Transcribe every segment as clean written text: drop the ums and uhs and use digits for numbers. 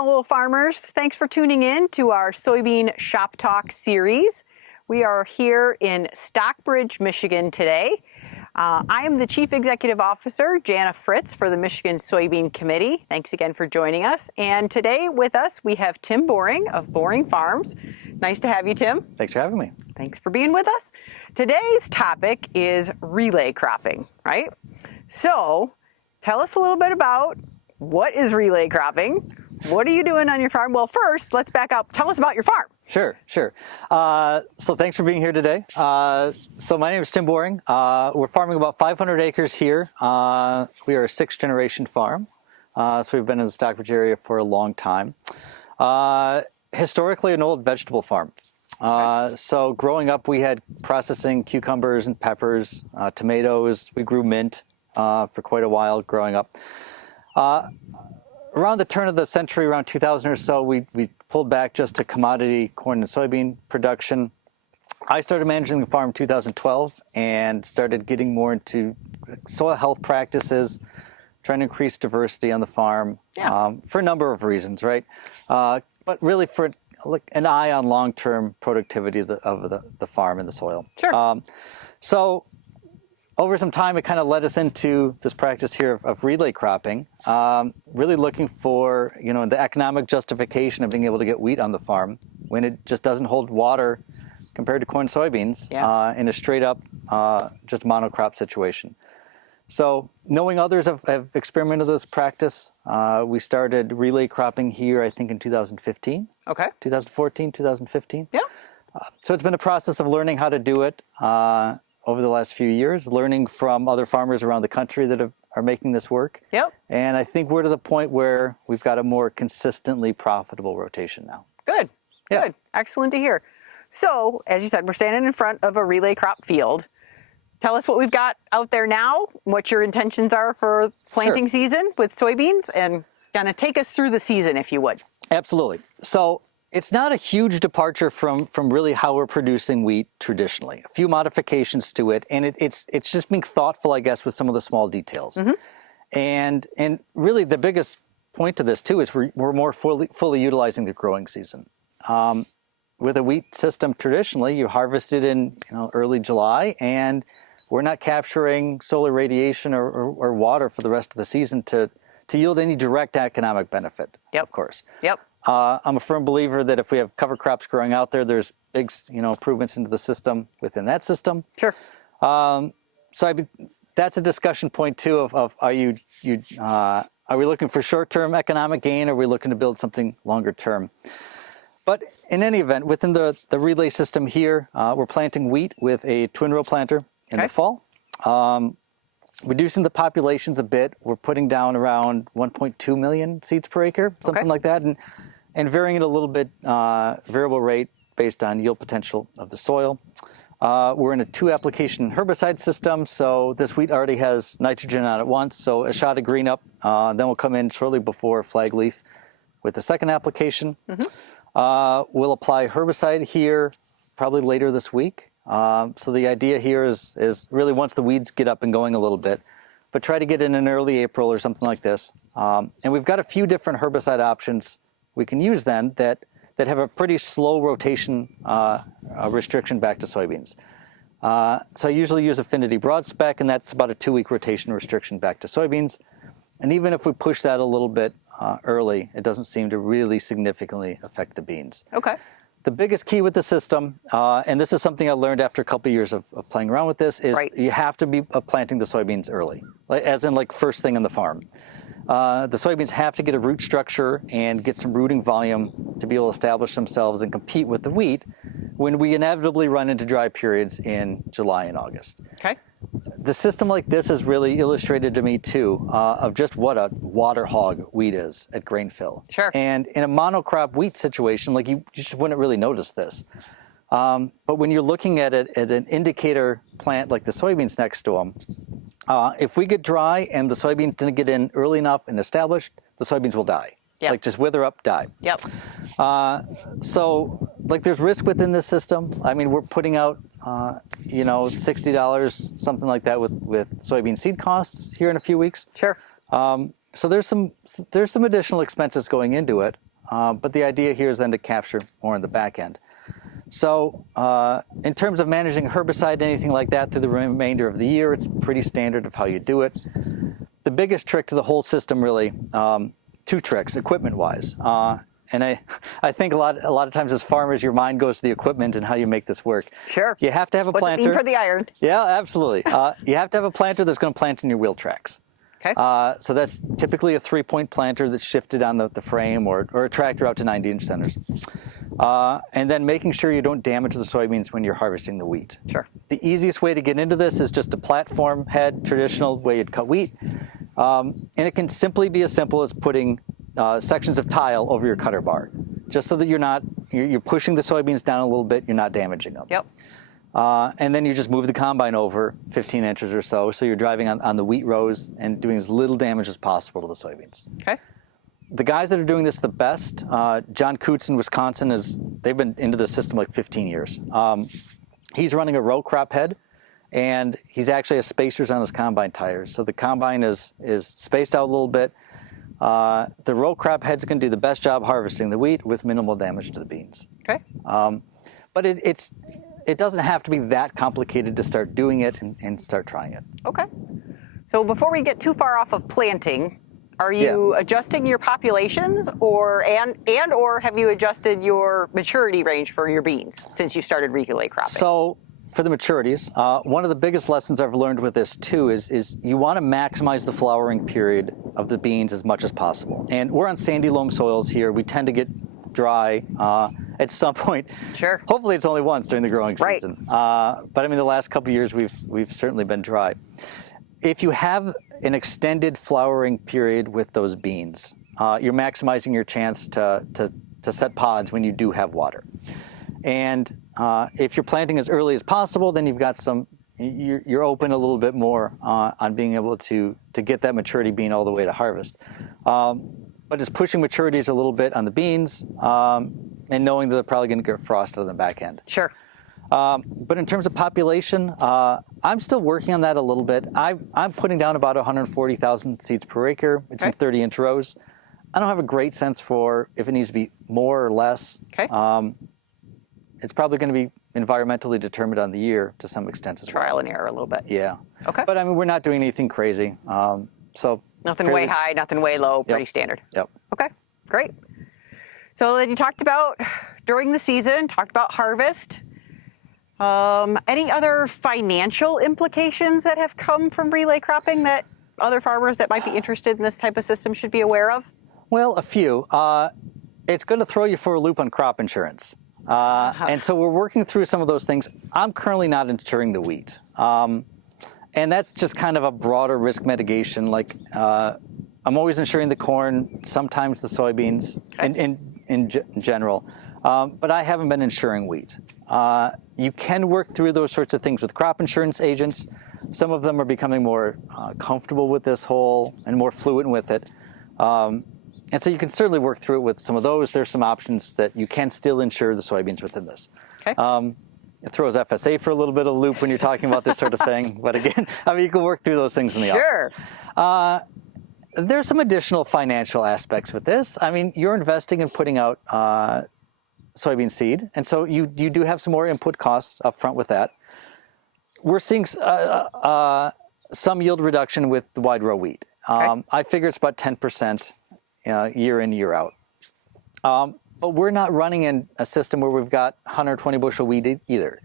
fellow farmers. Thanks for tuning in to our Soybean Shoptalk series. We are here in Stockbridge, Michigan today. I am the Chief Executive Officer, Jana Fritz, for the Michigan Soybean Committee. Thanks again for joining us. And today with us, we have Tim Boring of Boring Farms. Nice to have you, Tim. Thanks for having me. Thanks for being with us. Today's topic is relay cropping, right? So tell us a little bit about what is relay cropping? What are you doing on your farm? Well, first, let's back up. Tell us about your farm. Sure. So thanks for being here today. So my name is Tim Boring. We're farming about 500 acres here. We are a 6th generation farm. So we've been in the Stockbridge area for a long time. Historically an old vegetable farm. So growing up, we had processing cucumbers and peppers, tomatoes. We grew mint for quite a while growing up. Around the turn of the century, around 2000 or so, we pulled back just to commodity corn and soybean production. I started managing the farm in 2012 and started getting more into soil health practices, trying to increase diversity on the farm for a number of reasons, right? But really for an eye on long-term productivity of the farm and the soil. Sure. So over some time, it kind of led us into this practice here of relay cropping, really looking for, the economic justification of being able to get wheat on the farm when it just doesn't hold water compared to corn and soybeans in a straight up just monocrop situation. So knowing others have experimented with this practice, we started relay cropping here, I think in 2015. Okay. 2014, 2015. Yeah. So it's been a process of learning how to do it over the last few years, learning from other farmers around the country that are making this work. Yep. And I think we're to the point where we've got a more consistently profitable rotation now. Good. Yeah. Good. Excellent to hear. So, as you said, we're standing in front of a relay crop field. Tell us what we've got out there now, what your intentions are for planting season with soybeans, and kind of take us through the season, if you would. Absolutely. So it's not a huge departure from really how we're producing wheat traditionally. A few modifications to it, and it's just being thoughtful, I guess, with some of the small details. Mm-hmm. And really the biggest point to this too is we're more fully utilizing the growing season. With a wheat system, traditionally you harvested in early July, and we're not capturing solar radiation or water for the rest of the season to yield any direct economic benefit. Yep. Of course. Yep. I'm a firm believer that if we have cover crops growing out there, there's big, improvements into the system within that system. Sure. That's a discussion point too of are we looking for short-term economic gain, or are we looking to build something longer term? But in any event, within the relay system here, we're planting wheat with a twin row planter in the fall. Reducing the populations a bit. We're putting down around 1.2 million seeds per acre, something like that, and varying it a little bit, variable rate based on yield potential of the soil. We're in a 2-application herbicide system, so this wheat already has nitrogen on it once, so a shot of green up, then we'll come in shortly before flag leaf with the 2nd application. Mm-hmm. We'll apply herbicide here probably later this week. So the idea here is really once the weeds get up and going a little bit, but try to get in early April or something like this. And we've got a few different herbicide options we can use then that have a pretty slow rotation restriction back to soybeans. So I usually use Affinity Broad Spec, and that's about a 2-week rotation restriction back to soybeans. And even if we push that a little bit early, it doesn't seem to really significantly affect the beans. Okay. The biggest key with the system, and this is something I learned after a couple of years of playing around with this, is you have to be planting the soybeans early, as in first thing on the farm. The soybeans have to get a root structure and get some rooting volume to be able to establish themselves and compete with the wheat when we inevitably run into dry periods in July and August. Okay. The system like this has really illustrated to me too of just what a water hog wheat is at grain fill. Sure. And in a monocrop wheat situation, you just wouldn't really notice this. But when you're looking at it at an indicator plant like the soybeans next to them, if we get dry and the soybeans didn't get in early enough and established, the soybeans will die. Yep. Like just wither up, die. Yep. So like there's risk within this system. I mean, we're putting out, $60, something like that with soybean seed costs here in a few weeks. Sure. So there's some additional expenses going into it. but the idea here is then to capture more in the back end. So in terms of managing herbicide, anything like that through the remainder of the year, it's pretty standard of how you do it. The biggest trick to the whole system, really, two tricks, equipment-wise. And I think a lot of times as farmers, your mind goes to the equipment and how you make this work. Sure. You have to have a planter. What's it mean for the iron? Yeah, absolutely. You have to have a planter that's going to plant in your wheel tracks. Okay. So that's typically a 3-point planter that's shifted on the frame or a tractor out to 90-inch centers. And then making sure you don't damage the soybeans when you're harvesting the wheat. Sure. The easiest way to get into this is just a platform head, traditional way you'd cut wheat. And it can simply be as simple as putting sections of tile over your cutter bar, just so that you're pushing the soybeans down a little bit, you're not damaging them. Yep. And then you just move the combine over 15 inches or so you're driving on the wheat rows and doing as little damage as possible to the soybeans. Okay. The guys that are doing this the best, John Coots in Wisconsin, they've been into the system like 15 years. He's running a row crop head, and he's actually has spacers on his combine tires. So the combine is spaced out a little bit. The row crop head's going to do the best job harvesting the wheat with minimal damage to the beans. Okay. But it doesn't have to be that complicated to start doing it and start trying it. Okay. So before we get too far off of planting, are you adjusting your populations or have you adjusted your maturity range for your beans since you started relay cropping? So for the maturities, one of the biggest lessons I've learned with this too is you want to maximize the flowering period of the beans as much as possible. And we're on sandy loam soils here. We tend to get dry at some point. Sure. Hopefully it's only once during the growing Right. season. But I mean, the last couple of years we've certainly been dry. If you have an extended flowering period with those beans, you're maximizing your chance to set pods when you do have water. And if you're planting as early as possible, then you've got you're open a little bit more on being able to get that maturity bean all the way to harvest. But it's pushing maturities a little bit on the beans and knowing that they're probably going to get frost on the back end. Sure. But in terms of population, I'm still working on that a little bit. I'm putting down about 140,000 seeds per acre. It's in 30-inch rows. I don't have a great sense for if it needs to be more or less. Okay. It's probably going to be environmentally determined on the year to some extent as well. Trial and error a little bit. Yeah. Okay. But I mean, we're not doing anything crazy. So Nothing way high, nothing way low, pretty standard. Yep. Okay, great. So then you talked about during the season, talked about harvest. Any other financial implications that have come from relay cropping that other farmers that might be interested in this type of system should be aware of? Well, a few. It's going to throw you for a loop on crop insurance. And so we're working through some of those things. I'm currently not insuring the wheat. And that's just kind of a broader risk mitigation. Like I'm always insuring the corn, sometimes the soybeans in general. But I haven't been insuring wheat. You can work through those sorts of things with crop insurance agents. Some of them are becoming more comfortable with this whole and more fluent with it. And so you can certainly work through it with some of those. There's some options that you can still insure the soybeans within this. Okay. It throws FSA for a little bit of a loop when you're talking about this sort of thing. But again, I mean, you can work through those things in the office. There's some additional financial aspects with this. I mean, you're investing in putting out soybean seed. And so you do have some more input costs up front with that. We're seeing some yield reduction with the wide row wheat. I figure it's about 10% year in, year out. But we're not running in a system where we've got 120 bushel wheat either.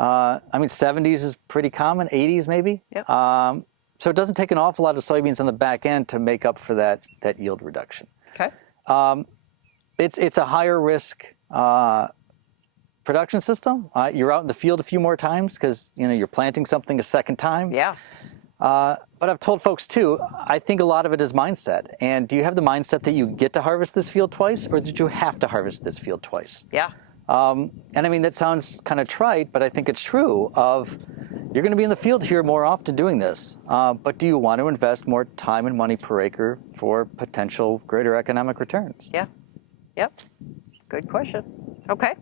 I mean, 70s is pretty common, 80s maybe. Yep. So it doesn't take an awful lot of soybeans on the back end to make up for that yield reduction. Okay. It's a higher risk production system. You're out in the field a few more times because you're planting something a second time. Yeah. But I've told folks too, I think a lot of it is mindset. And do you have the mindset that you get to harvest this field twice, or did you have to harvest this field twice? Yeah. And I mean, that sounds kind of trite, but I think it's true of you're going to be in the field here more often doing this. But do you want to invest more time and money per acre for potential greater economic returns? Yeah. Yep. Good question. Okay.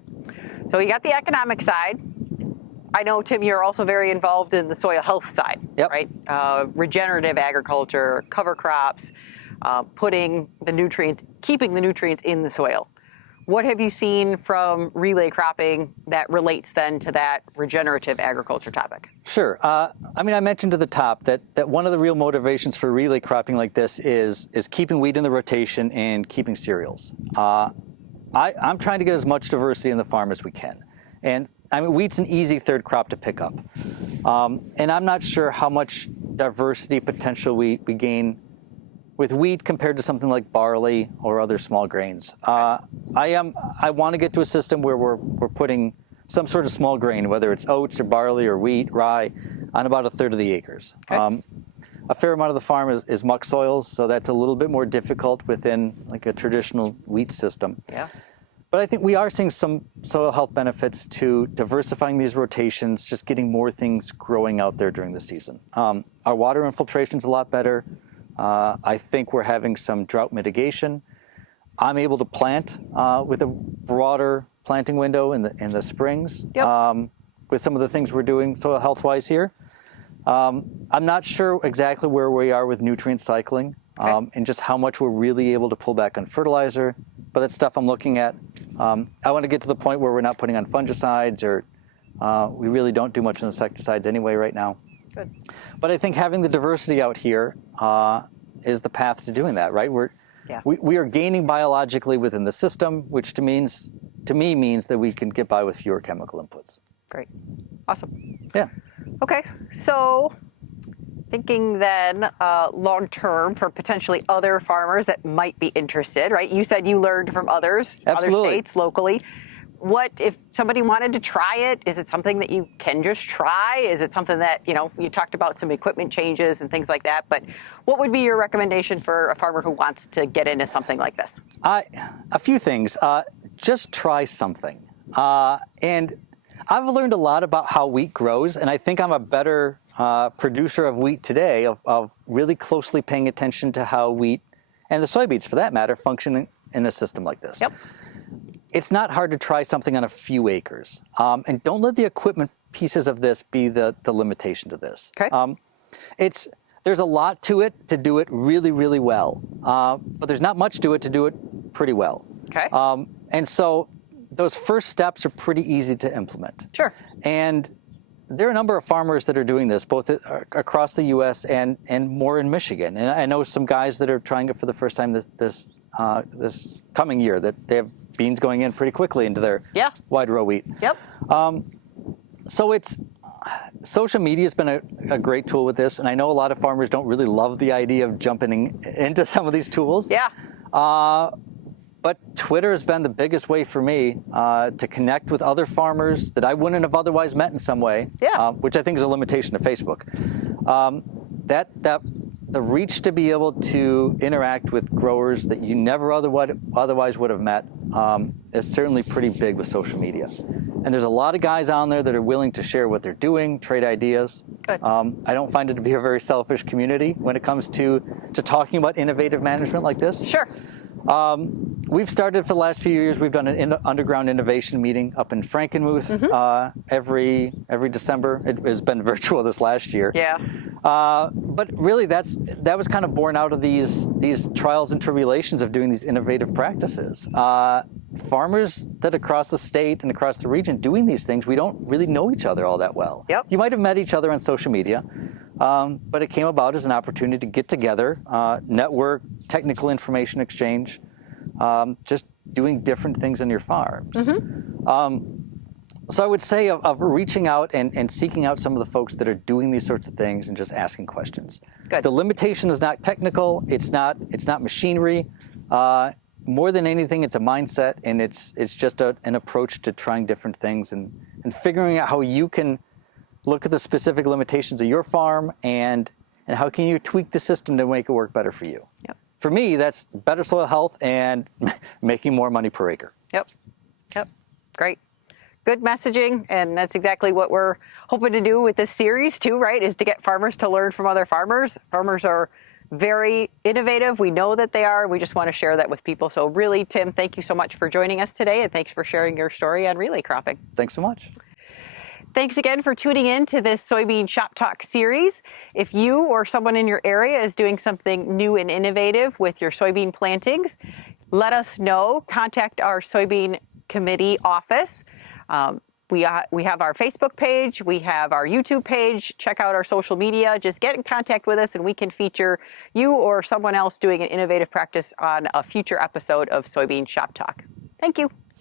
So you got the economic side. I know, Tim, you're also very involved in the soil health side, Yep. right? Regenerative agriculture, cover crops. putting the nutrients, keeping the nutrients in the soil. What have you seen from relay cropping that relates then to that regenerative agriculture topic? Sure. I mean, I mentioned at the top that one of the real motivations for relay cropping like this is keeping wheat in the rotation and keeping cereals. I'm trying to get as much diversity in the farm as we can. And I mean, wheat's an easy third crop to pick up. And I'm not sure how much diversity potential we gain with wheat compared to something like barley or other small grains. I want to get to a system where we're putting some sort of small grain, whether it's oats or barley or wheat, rye, on about a third of the acres. Okay. A fair amount of the farm is muck soils, so that's a little bit more difficult within like a traditional wheat system. Yeah. But I think we are seeing some soil health benefits to diversifying these rotations, just getting more things growing out there during the season. Our water infiltration's a lot better. I think we're having some drought mitigation. I'm able to plant with a broader planting window in the springs. Yep. With some of the things we're doing soil health-wise here. I'm not sure exactly where we are with nutrient cycling. Okay. And just how much we're really able to pull back on fertilizer, but that's stuff I'm looking at. I want to get to the point where we're not putting on fungicides, or we really don't do much insecticides anyway right now. Good. But I think having the diversity out here is the path to doing that, right? We are gaining biologically within the system, which to me means that we can get by with fewer chemical inputs. Great. Awesome. Yeah. Okay, so thinking then long term for potentially other farmers that might be interested, right? You said you learned from others, Absolutely. Other states, locally. What if somebody wanted to try it? Is it something that you can just try? Is it something that, you talked about some equipment changes and things like that, but what would be your recommendation for a farmer who wants to get into something like this? A few things. Just try something. And I've learned a lot about how wheat grows, and I think I'm a better producer of wheat today of really closely paying attention to how wheat, and the soybeans for that matter, function in a system like this. Yep. It's not hard to try something on a few acres. And don't let the equipment pieces of this be the limitation to this. Okay. There's a lot to it to do it really, really well. But there's not much to it do it pretty well. Okay. And so those first steps are pretty easy to implement. Sure. And there are a number of farmers that are doing this, both across the U.S. and more in Michigan. And I know some guys that are trying it for the first time this coming year, that they have beans going in pretty quickly into their wide row wheat. Yep. So social media has been a great tool with this, and I know a lot of farmers don't really love the idea of jumping into some of these tools. Yeah. But Twitter has been the biggest way for me to connect with other farmers that I wouldn't have otherwise met in some way. Yeah. Which I think is a limitation of Facebook. The reach to be able to interact with growers that you never otherwise would have met is certainly pretty big with social media. And there's a lot of guys on there that are willing to share what they're doing, trade ideas. Good. I don't find it to be a very selfish community when it comes to talking about innovative management like this. Sure. We've started for the last few years. We've done an underground innovation meeting up in Frankenmuth every December. It has been virtual this last year. Yeah. But really, that was kind of born out of these trials and tribulations of doing these innovative practices. Farmers that across the state and across the region doing these things, we don't really know each other all that well. Yep. You might have met each other on social media, but it came about as an opportunity to get together, network, technical information exchange, just doing different things on your farms. So I would say of reaching out and seeking out some of the folks that are doing these sorts of things and just asking questions. Good. The limitation is not technical. It's not machinery. More than anything, it's a mindset, and it's just an approach to trying different things and figuring out how you can look at the specific limitations of your farm and how can you tweak the system to make it work better for you. Yep. For me, that's better soil health and making more money per acre. Yep. Great. Good messaging, and that's exactly what we're hoping to do with this series too, right, is to get farmers to learn from other farmers. Farmers are very innovative. We know that they are. We just want to share that with people. So really, Tim, thank you so much for joining us today, and thanks for sharing your story on relay cropping. Thanks so much. Thanks again for tuning in to this Soybean Shop Talk series. If you or someone in your area is doing something new and innovative with your soybean plantings, let us know. Contact our soybean committee office. We have our Facebook page, we have our YouTube page. Check out our social media. Just get in contact with us and we can feature you or someone else doing an innovative practice on a future episode of Soybean Shop Talk. Thank you.